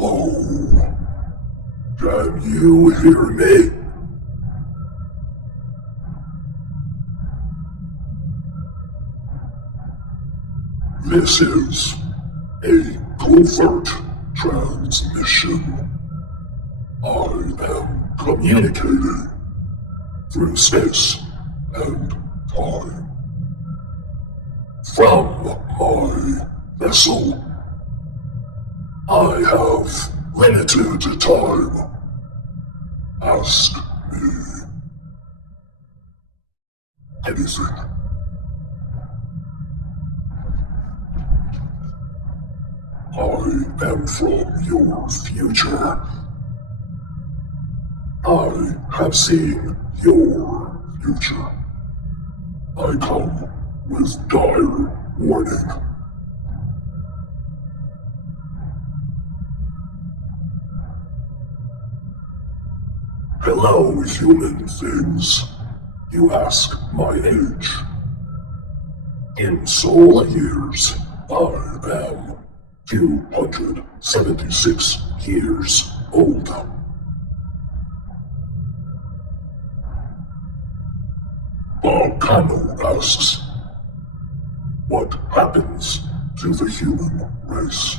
Hello? Can you hear me? This is a covert transmission. I am communicating through space and time. From my vessel, I have limited time. Ask me anything. I am from your future. I have seen your future. I come with dire warning. Hello, human things. You ask my age. In solar years, I am 276 years old. The canal asks, what happens to the human race?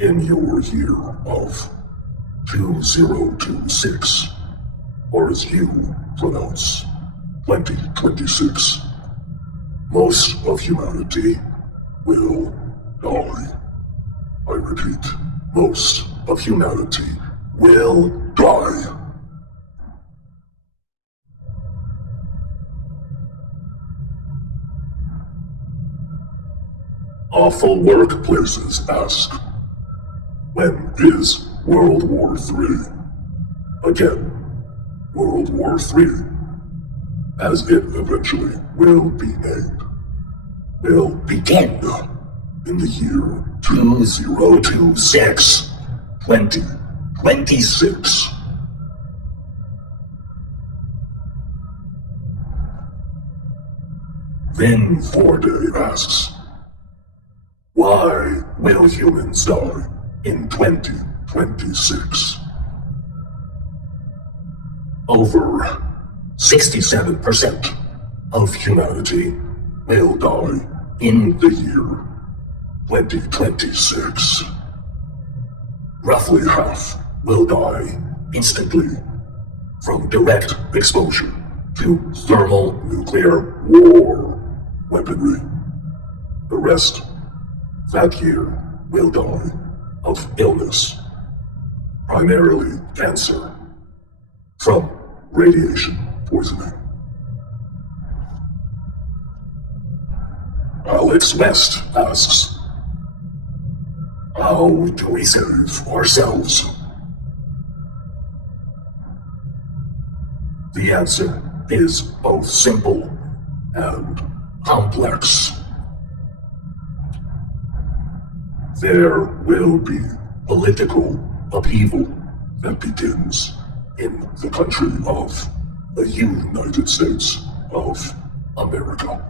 In your year of 2026, or as you pronounce 2026, most of humanity will die. I repeat, most of humanity will die. Awful workplaces ask, when is World War III? Again, World War III, as it eventually will be named, will begin in the year 2026, 2026. Then Forday asks, why will humans die in 2026? Over 67% of humanity will die in the year 2026. Roughly half will die instantly from direct exposure to thermonuclear war weaponry. The rest that year will die of illness, primarily cancer, from radiation poisoning. Alex West asks, how do we save ourselves? The answer is both simple and complex. There will be political upheaval that begins in the country of the United States of America.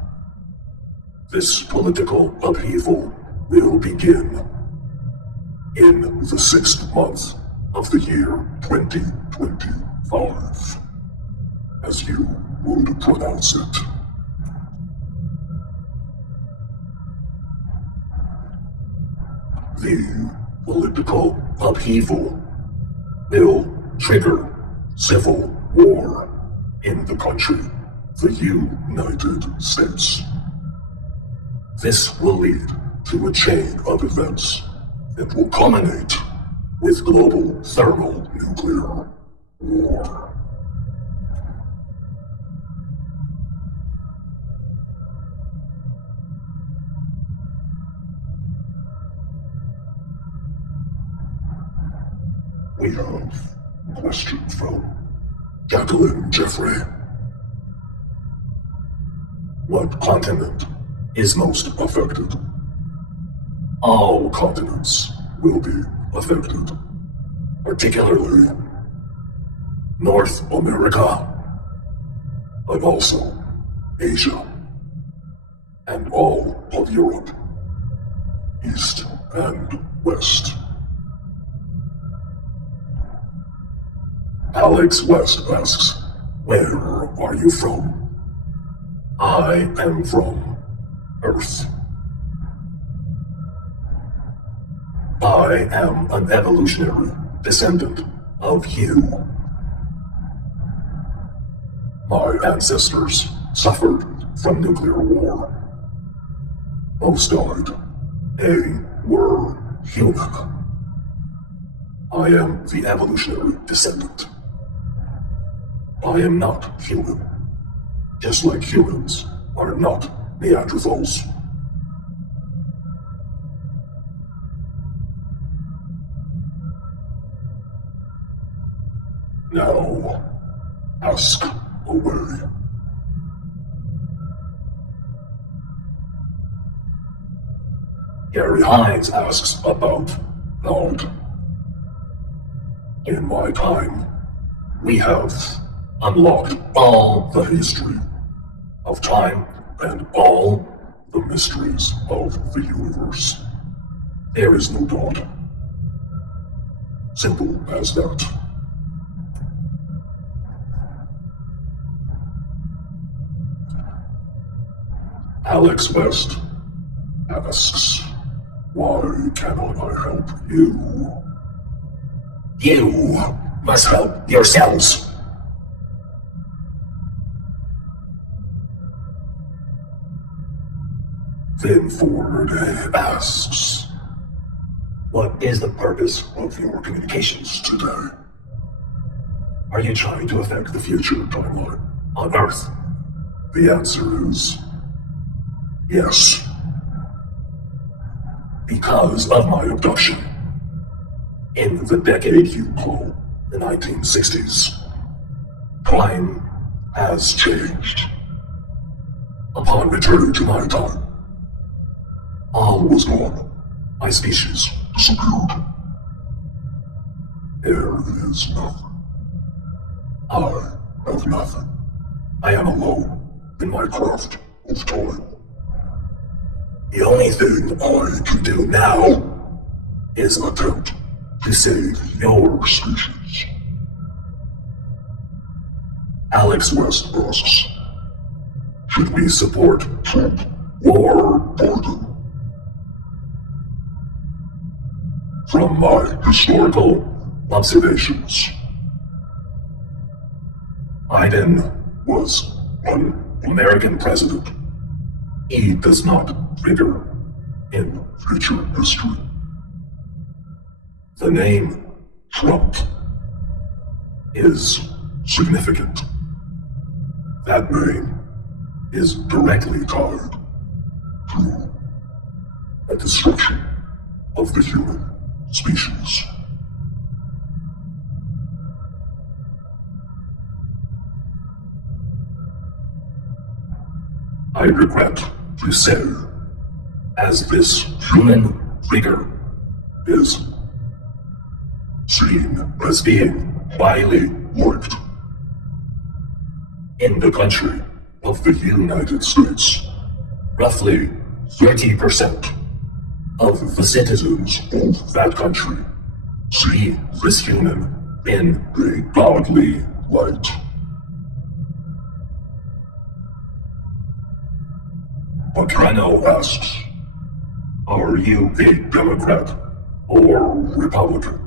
This political upheaval will begin in the 6th month of the year 2025, as you would pronounce it. The political upheaval will trigger civil war in the country, the United States. This will lead to a chain of events that will culminate with global thermonuclear war. We have a question from Jacqueline Jeffrey. What continent is most affected? All continents will be affected, particularly North America, but also Asia, and all of Europe, East and West Alex West asks, where are you from? I am from Earth. I am an evolutionary descendant of you. My ancestors suffered from nuclear war. Most died. They were human. I am the evolutionary descendant. I am not human, just like humans are not Neanderthals. Now, ask away. Gary Hines asks about God. In my time, we have unlocked all the history of time and all the mysteries of the universe. There is no God. Simple as that. Alex West asks, why cannot I help you? You must help yourselves. Then Ford asks, what is the purpose of your communications today? Are you trying to affect the future timeline on Earth? The answer is yes. Because of my abduction. In the decade you call the 1960s, time has changed. Upon returning to my time, all was gone. My species disappeared. There is nothing. I have nothing. I am alone in my craft of time. The only thing I can do now is attempt to save your species. Alex West asks, should we support Trump or Biden? From my historical observations, Biden was an American president. He does not figure in future history. The name Trump is significant. That name is directly tied to the destruction of the human species. I regret to say, as this human figure is seen as being highly liked in the country of the United States, roughly 30% of the citizens of that country see this human in a godly light. Patrano asks, are you a Democrat or Republican?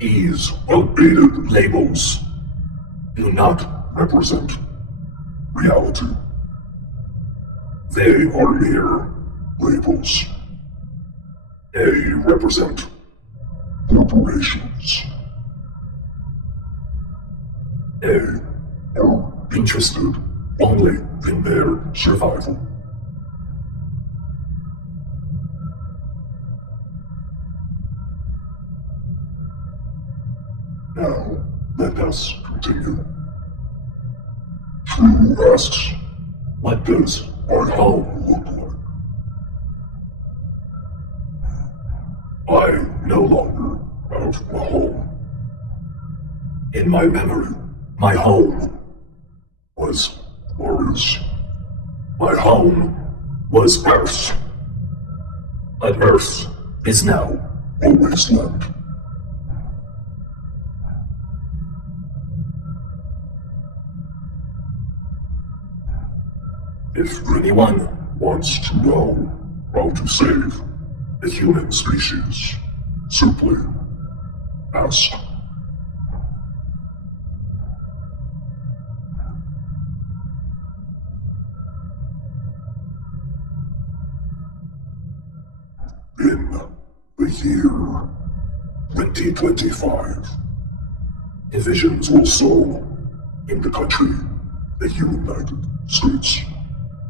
These outdated labels do not represent reality. They are mere labels. They represent corporations. They are interested only in their survival. Now, let us continue. True asks, what does our home look like? I no longer have a home. In my memory, my home was Mars. My home was Earth. But Earth is now a wasteland. If anyone wants to know how to save the human species, simply ask. In the year 2025, divisions will sow in the country, the United States.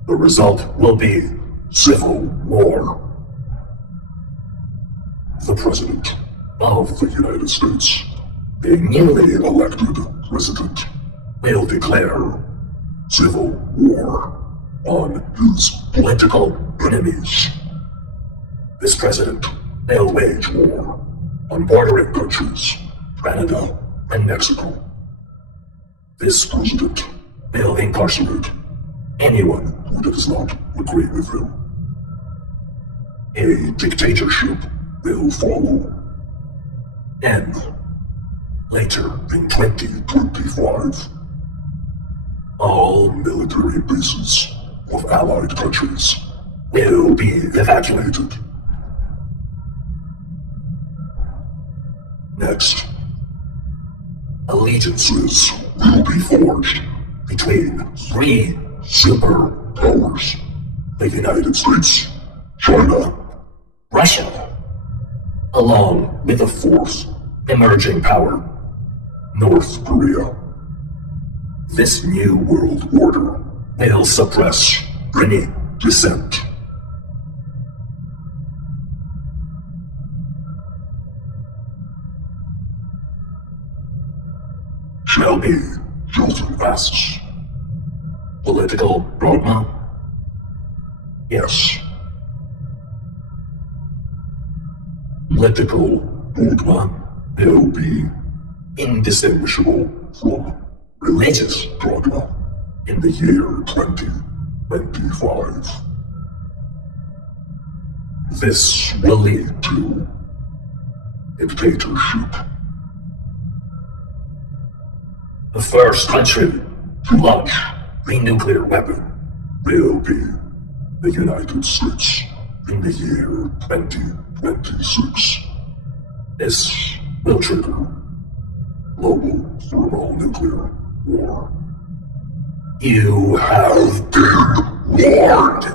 The result will be civil war. The President of the United States, the newly elected President, will declare civil war on his political enemies. This President will wage war on bordering countries, Canada and Mexico. This President will incarcerate anyone who does not agree with him. A dictatorship will follow. And later in 2025, all military bases of allied countries will be evacuated. Next, allegiances will be forged between three superpowers: the United States, China, Russia, along with the fourth emerging power, North Korea. This new world order will suppress any dissent. Shelby Hilton asks, political dogma? Yes. Political dogma will be indistinguishable from religious dogma in the year 2025. This will lead to dictatorship. The first country to launch a nuclear weapon will be the United States in the year 2026. This will trigger global thermonuclear war. You have been warned.